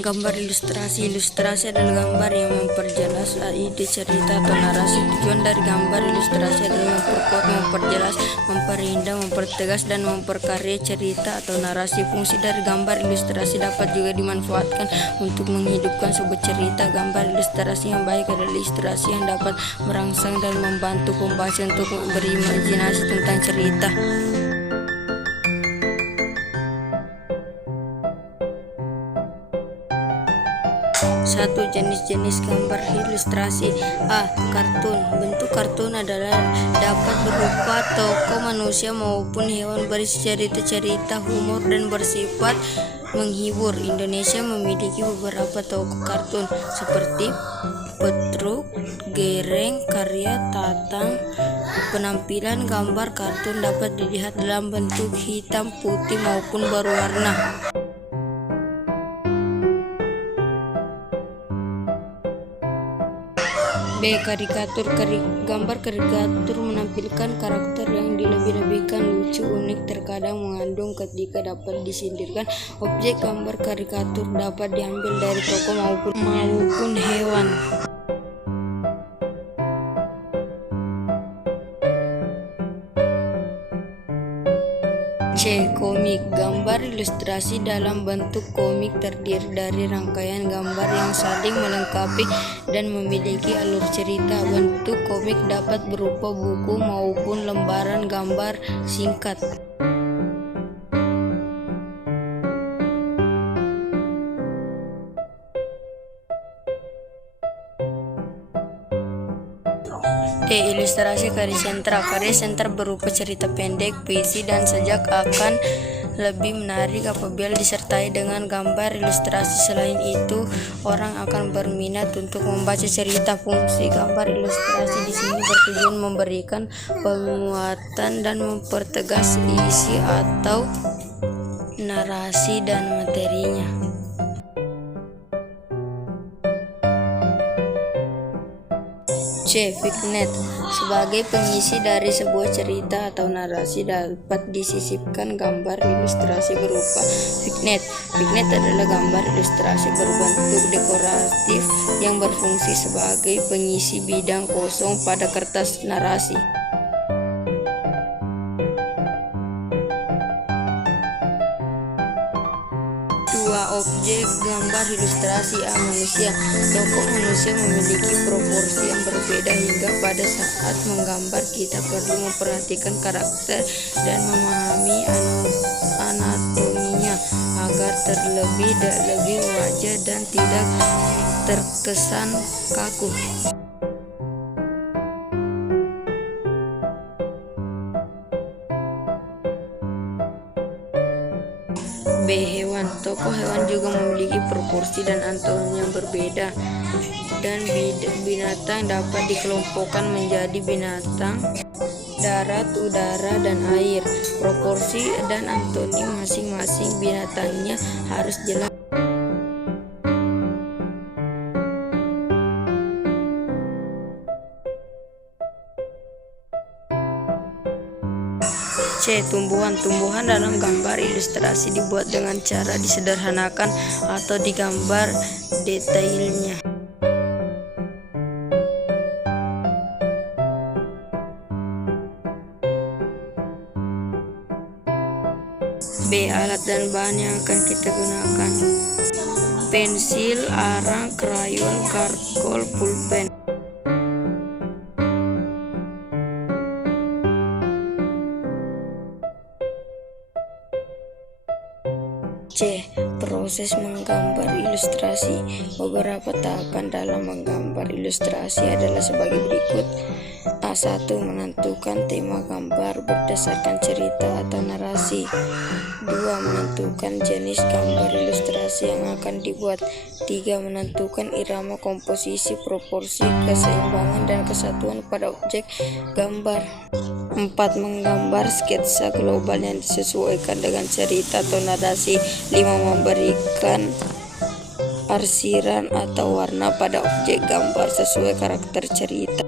Gambar ilustrasi. Ilustrasi adalah gambar yang memperjelas ide cerita atau narasi. Tujuan dari gambar ilustrasi adalah memperkuat, memperjelas, memperindah, mempertegas, dan memperkarya cerita atau narasi. Fungsi dari gambar ilustrasi dapat juga dimanfaatkan untuk menghidupkan sebuah cerita. Gambar ilustrasi yang baik adalah ilustrasi yang dapat merangsang dan membantu pembaca untuk berimajinasi tentang cerita. Satu, jenis-jenis gambar ilustrasi. A. Kartun. Bentuk kartun adalah dapat berupa tokoh manusia maupun hewan berisi cerita-cerita humor dan bersifat menghibur. Indonesia memiliki beberapa tokoh kartun seperti Petruk, Gereng, Karya, Tatang. Penampilan gambar kartun dapat dilihat dalam bentuk hitam, putih maupun berwarna. B. Karikatur. Gambar karikatur menampilkan karakter yang dilebih-lebihkan, lucu, unik, terkadang mengandung ketika dapat disindirkan. Objek gambar karikatur dapat diambil dari tokoh maupun hewan. C. Komik. Gambar ilustrasi dalam bentuk komik terdiri dari rangkaian gambar yang saling melengkapi dan memiliki alur cerita. Bentuk komik dapat berupa buku maupun lembaran gambar singkat. D. Ilustrasi karya sentra. Karya sentra berupa cerita pendek, puisi, dan sajak akan lebih menarik apabila disertai dengan gambar ilustrasi. Selain itu, orang akan berminat untuk membaca cerita. Fungsi gambar ilustrasi di sini bertujuan memberikan penguatan dan mempertegas isi atau narasi dan materinya. C. Vignette. Sebagai pengisi dari sebuah cerita atau narasi dapat disisipkan gambar ilustrasi berupa vignette. Vignette adalah gambar ilustrasi berbentuk dekoratif yang berfungsi sebagai pengisi bidang kosong pada kertas narasi. Objek gambar ilustrasi. A. Manusia. Tokoh manusia memiliki proporsi yang berbeda hingga pada saat menggambar kita perlu memperhatikan karakter dan memahami anatominya agar terlebih wajah dan tidak terkesan kaku. B. Hewan. Tokoh hewan juga memiliki proporsi dan anatomi yang berbeda, dan binatang dapat dikelompokkan menjadi binatang darat, udara, dan air. Proporsi dan anatomi masing-masing binatangnya harus jelas. C. Tumbuhan. Tumbuhan dalam gambar ilustrasi dibuat dengan cara disederhanakan atau digambar detailnya. B. Alat dan bahan yang akan kita gunakan. Pensil, arang, krayon, karkol, pulpen. C. Proses menggambar ilustrasi. Beberapa tahapan dalam menggambar ilustrasi adalah sebagai berikut. A1. Menentukan tema gambar berdasarkan cerita atau narasi. 2. Menentukan jenis gambar ilustrasi yang akan dibuat. 3. Menentukan irama, komposisi, proporsi, keseimbangan, dan kesatuan pada objek gambar. 4. Menggambar sketsa global yang disesuaikan dengan cerita atau narasi. 5. Memberikan arsiran atau warna pada objek gambar sesuai karakter cerita.